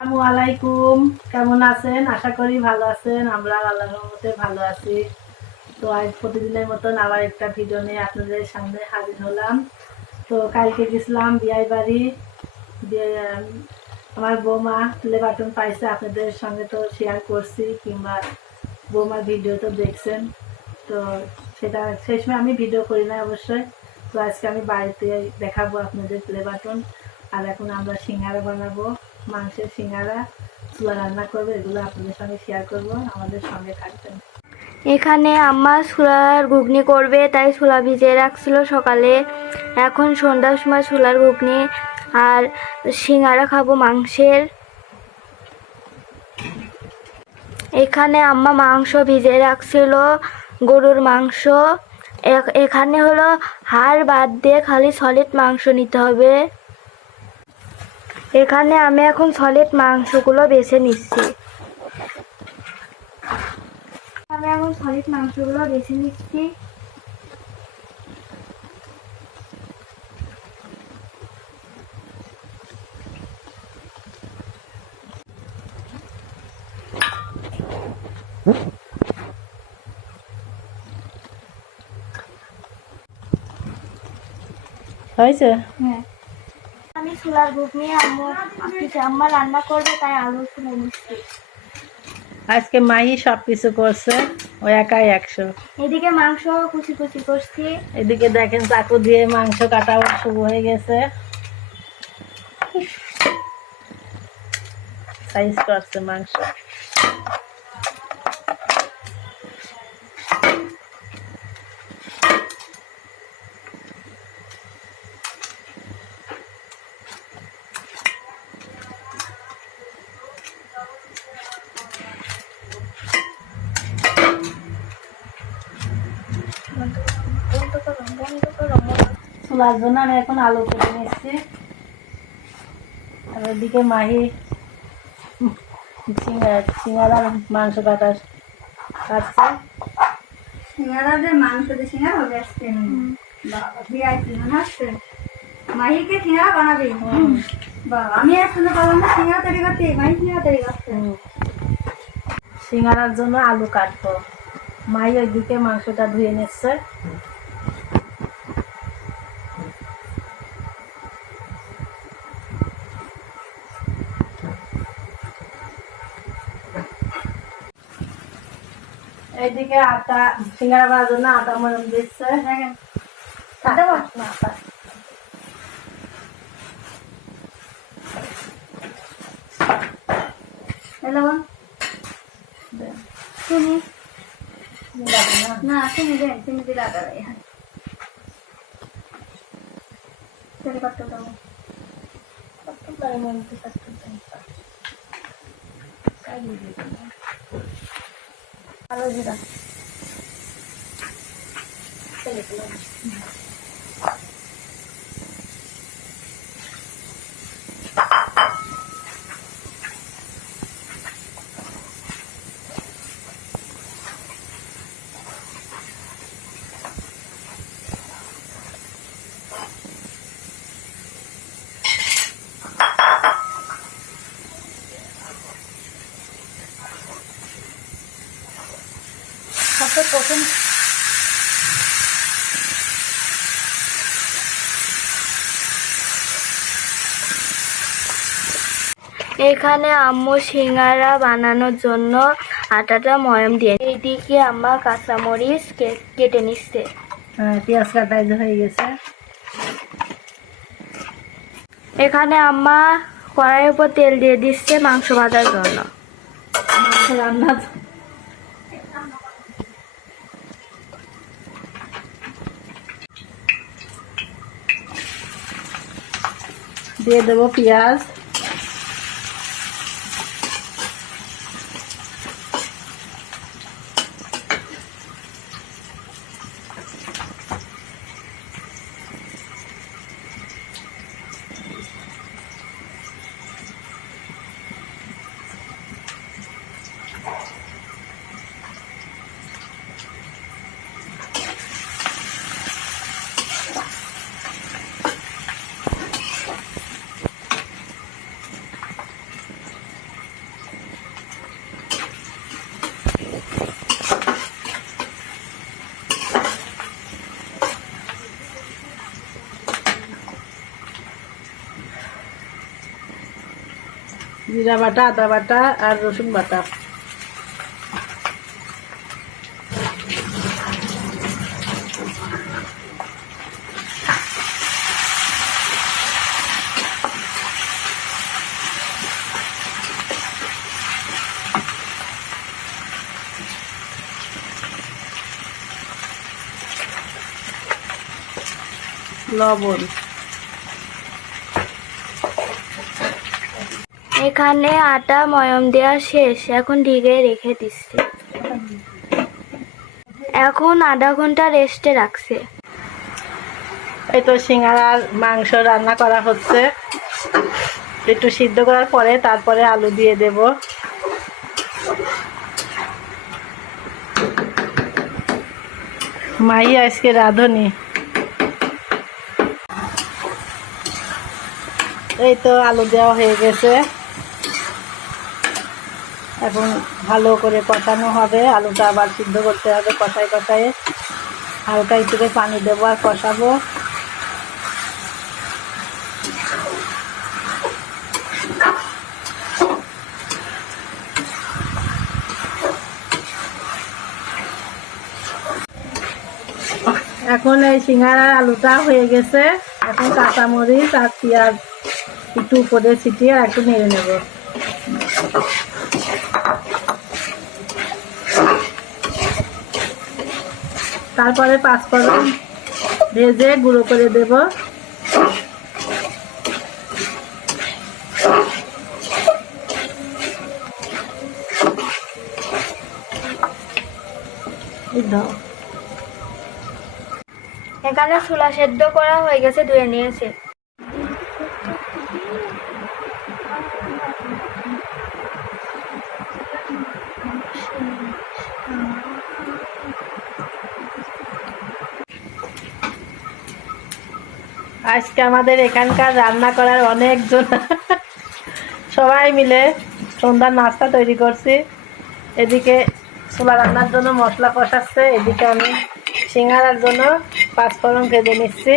আসসালামু আলাইকুম। কেমন আছেন? আশা করি ভালো আছেন। আমরা আল্লাহর রহমতে ভালো আছি। তো আজ প্রতিদিনের মতন আবার একটা ভিডিও নিয়ে আপনাদের সামনে হাজির হলাম। তো কালকে গেছিলাম বিয়ে বাড়ি দিয়ে আমার বৌমা প্লে বাটন পাইছে, আপনাদের সঙ্গে তো শেয়ার করছি, কিংবা বৌমার ভিডিও তো দেখছেন। তো সেটা সেই সময় আমি ভিডিও করি না অবশ্যই। তো আজকে আমি বাড়িতে দেখাবো আপনাদের প্লে বাটন। আর এখন আমরা সিঙ্গারা বানাবো, মাংসের সিঙ্গারা, চুলা রান্না করবো, এগুলো আপনাদের সঙ্গে শেয়ার করব। আমাদের সঙ্গে থাকবেন। এখানে আম্মা ছোলার ঘুগনি করবে, তাই ছোলা ভিজিয়ে রাখছিল সকালে। এখন সন্ধ্যার সময় ছোলার ঘুগনি আর সিঙ্গারা খাবো মাংসের। এখানে আম্মা মাংস ভিজিয়ে রাখছিল, গরুর মাংস। এখানে হলো হাড় বাদ দিয়ে খালি সলিড মাংস নিতে হবে। এখানে আমি এখন সলিড মাংসগুলো বেছে নিচ্ছি। হয়েছে? হ্যাঁ, আমি ছোলার ঘুগনি আম্মা রান্না করবে, তাই আলু শুনে নিচ্ছি। আজকে মাহি সব কিছু করছে, ও একাই 100। এদিকে মাংস কুচি কুচি করছি। এদিকে দেখেন চাকু দিয়ে মাংস কাটা শুরু হয়ে গেছে, সাইজ করছে মাংস। চুলার জন্য আমি এখন আলু কেটে নিচ্ছি। আর ওইদিকে মাহি সিঙ্গারার মাংস কাটছে। সিঙ্গারাদের মাংস দিয়ে সিঙ্গারা হবে আজকে। বাবা ভিআইপি মনে হচ্ছে মাহিকে সিঙ্গারা বানাবে। বাবা আমি আর শুনে পারলাম না সিঙ্গারা তৈরি করতে, মাহি সিঙ্গারা তৈরি করছে। সিঙ্গারার জন্য আলু কাটবো, মাই ওইদিকে মাংসটা ধুয়ে নিচ্ছে। এইদিকে আটা, সিঙ্গারা বানার জন্য আটা মরম দিচ্ছে। তুমি না তুমি দেন, তুমি দিলে আটা তৈরি করতে দেবো। আলো জিরা প্রথম এখানে আম্মু সিঙ্গারা বানানোর জন্য আটাটা ময়ম দিয়ে, এইদিকে আম্মা কাঁচামরিচ কেটে নিচ্ছে। পেঁয়াজ কাটা হয়ে গেছে। এখানে আম্মা কড়াইয়ের উপর তেল দিয়ে দিচ্ছে মাংস ভাজার জন্য। মাংস রান্না দিয়ে দেবো পেঁয়াজ। জিরা বাটা, আদা বাটা আর রসুন বাটা। লবণ। এখানে আটা ময়ম দেওয়া শেষ, এখন ঢেকে রেখে দিচ্ছি। এখন আধা ঘন্টা রেস্টে রাখছে। এই তো সিঙ্গারার মাংস রান্না করা হচ্ছে। একটু সিদ্ধ করার পরে তারপরে আলু দিয়ে দেব। মাই আজকে রাঁধুনি। এই তো আলু দেওয়া হয়ে গেছে, এখন ভালো করে কষানো হবে। আলুটা আবার সিদ্ধ করতে হবে কষায় কষায়। হালকা একটু পানি দেবো আর কষাবো। এখন এই সিঙ্গারার আলুটা হয়ে গেছে। এখন কাঁচামরিচ আর পেঁয়াজ একটু উপরে ছিটিয়ে আর একটু নেড়ে নেব। তারপরে পাঁচফোড়ন ভেজে গুঁড়ো করে দেব। এখানে ছোলা সেদ্ধ করা হয়ে গেছে, ধুয়ে নিয়েছে। আজকে আমাদের এখানকার রান্না করার অনেকজন, সবাই মিলে সন্ধ্যার নাস্তা তৈরি করছি। এদিকে ছোলা রান্নার জন্য মশলা কষাচ্ছে, এদিকে আমি সিঙ্গারার জন্য পাঁচফোড়ন ভেজে নিচ্ছি।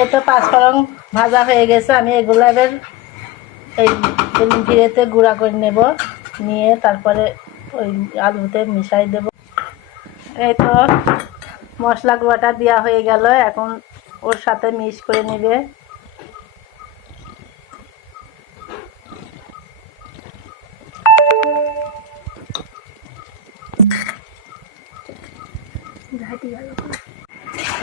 এই তো পাঁচফোড়ন ভাজা হয়ে গেছে। আমি এগুলো এবার এই ফিরেতে গুঁড়া করে নেব, নিয়ে তারপরে ওই আলুতে মিশাই দেব। এই তো মশলা গুঁড়াটা দেওয়া হয়ে গেল, এখন ওর সাথে মিক্স করে নেবে।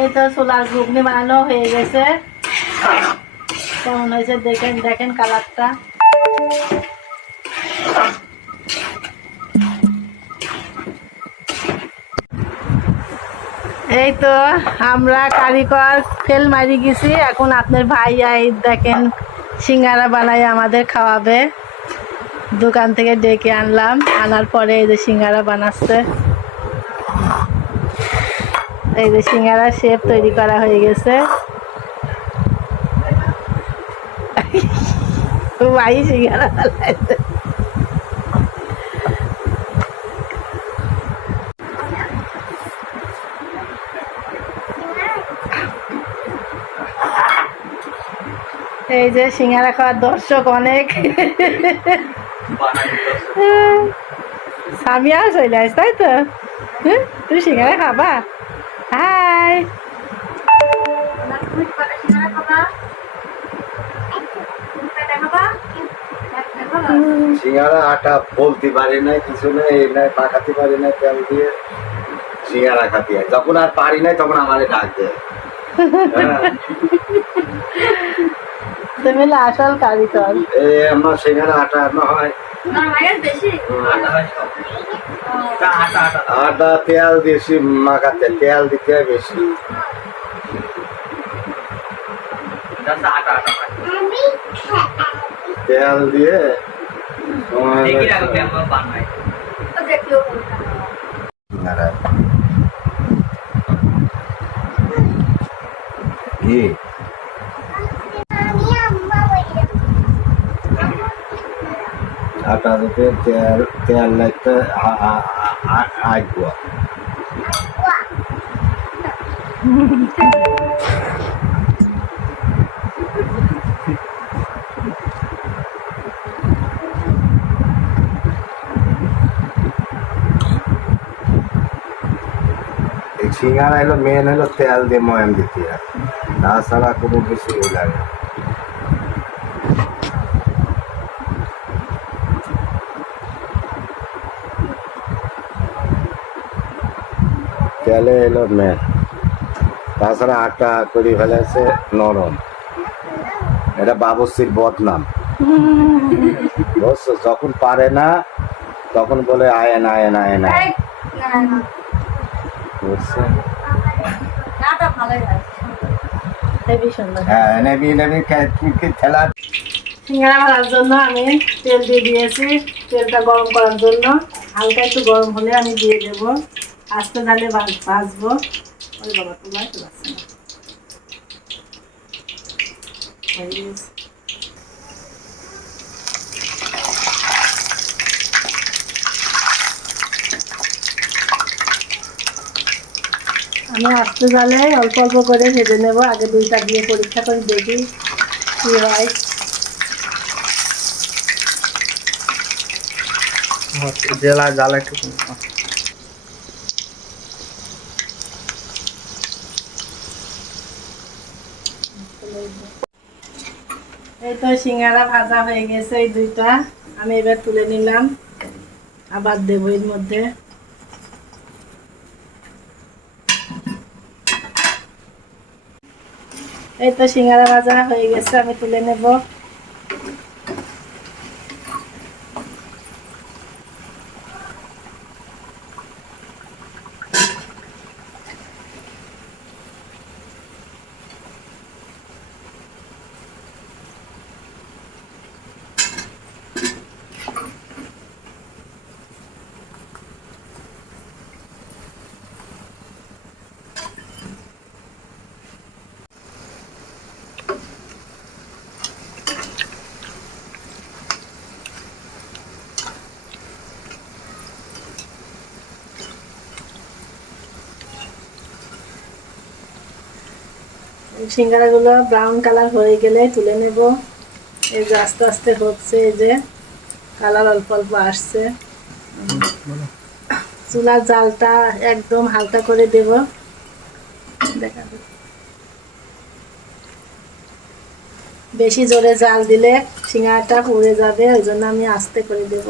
এই তো ছোলার ঘুগনি বানানো হয়ে গেছে। কেমন হয়েছে দেখেন, দেখেন কালারটা। এই তো আমরা কারিগর ফেল মারি গেছি। এখন আপনার ভাই এই দেখেন সিঙ্গারা বানাই আমাদের খাওয়াবে। দোকান থেকে ডেকে আনলাম, আনার পরে এই যে সিঙ্গারা বানাচ্ছে। এই যে সিঙ্গারা শেপ তৈরি করা হয়ে গেছে। ভাই সিঙ্গারা বানাইছে। এই যে সিঙ্গারা খাওয়ার দর্শক অনেক। সামিয়া চলে আস, তাই তো? তুই সিঙ্গারা খাবা? হাই, সিঙ্গারা আটা বলতে পারি না, কিছু নেই, এই নাই পাকাতে পারি না, তেল দিয়ে সিঙ্গারা খাতে হয়। যখন আর পারি নাই তখন আমারে ডাক দেয়। তুমি আসল কারিগর। এই আমার সিঙ্গারা আটা না হয়, আটা তেল বেশি মাখাতে, তেল দিতে হয় বেশি। তেল দিয়ে কি আটা দিতে তেল, তেল লাগতে আসবো। সিঙ্গারা হলো মেন হলো তেল দিয়ে ময়াম দিতে হয়, তাছাড়া কোনো কিছু লাগে না। তেলে এলো মেন, তাছাড়া আটা করে ফেলেছে নরম। এটা বাবুর্চির বদনাম, বুঝছো? যখন পারে না তখন বলে আয়েন আয়েন আয়েন আয়েন, এই, না, না, বুঝছো? নাটা ভালোই হয়। হেবি সুন্দর। হ্যাঁ, নেবি নেবি খেলা। সিঙ্গারা ভাজার জন্য আমি তেল দিয়ে দিয়েছি, তেলটা গরম করার জন্য। হালকা একটু গরম হলে আমি দিয়ে দেবো, আস্তে ঢালে ভাজবো। ওই বাবা তোমার তো পারছে না। হয়ে গেছে। আমি আস্তে জালে অল্প অল্প করে ভেজে নেব, আগে দুইটা দিয়ে পরীক্ষা করে দেখি কি হয়। জেলা জাল একটু এই তো সিঙ্গারা ভাজা হয়ে গেছে, এই দুইটা আমি এবার তুলে নিলাম, আবার দেবো এর মধ্যে। এই তো সিঙ্গারা ভাজা হয়ে গেছে, আমি তুলে নেব। সিঙ্গারাগুলো ব্রাউন কালার হয়ে গেলে তুলে নেব। এই যে আস্তে আস্তে হচ্ছে, এই যে কালার অল্প অল্প আসছে। চুলার জালটা একদম হালকা করে দেব, দেখাবো। বেশি জোরে জাল দিলে সিঙ্গারাটা পুড়ে যাবে, ওই জন্য আমি আস্তে করে দেব।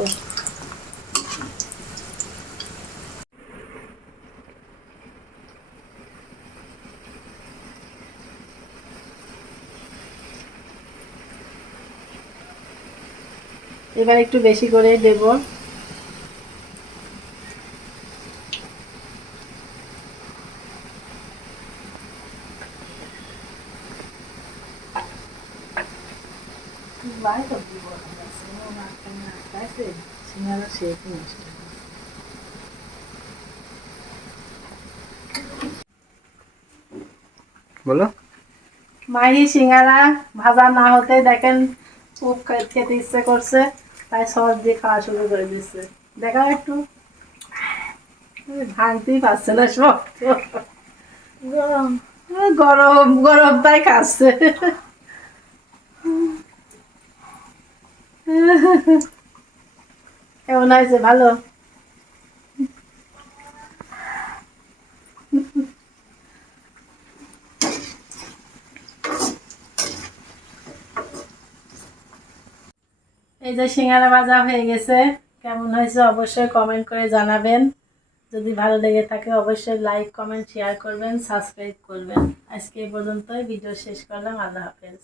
এবার একটু বেশি করে দেব। বলো। মাহি সিঙ্গারা ভাজা না হতে দেখেন খুব খেতে ইচ্ছে করছে, তাই সস দিয়ে খাওয়া শুরু করে দিচ্ছে। দেখাও একটু, ভাঙতেই পারছে না সব, গরম। গরম গরম তাই খাচ্ছে। কেমন হয়েছে? ভালো? এই যে সিঙ্গারা ভাজা হয়ে গেছে, কেমন হয়েছে অবশ্যই কমেন্ট করে জানাবেন। যদি ভালো লেগে থাকে অবশ্যই লাইক কমেন্ট শেয়ার করবেন, সাবস্ক্রাইব করবেন। আজকে এই পর্যন্তই, ভিডিও শেষ করলাম। আল্লাহ হাফেজ।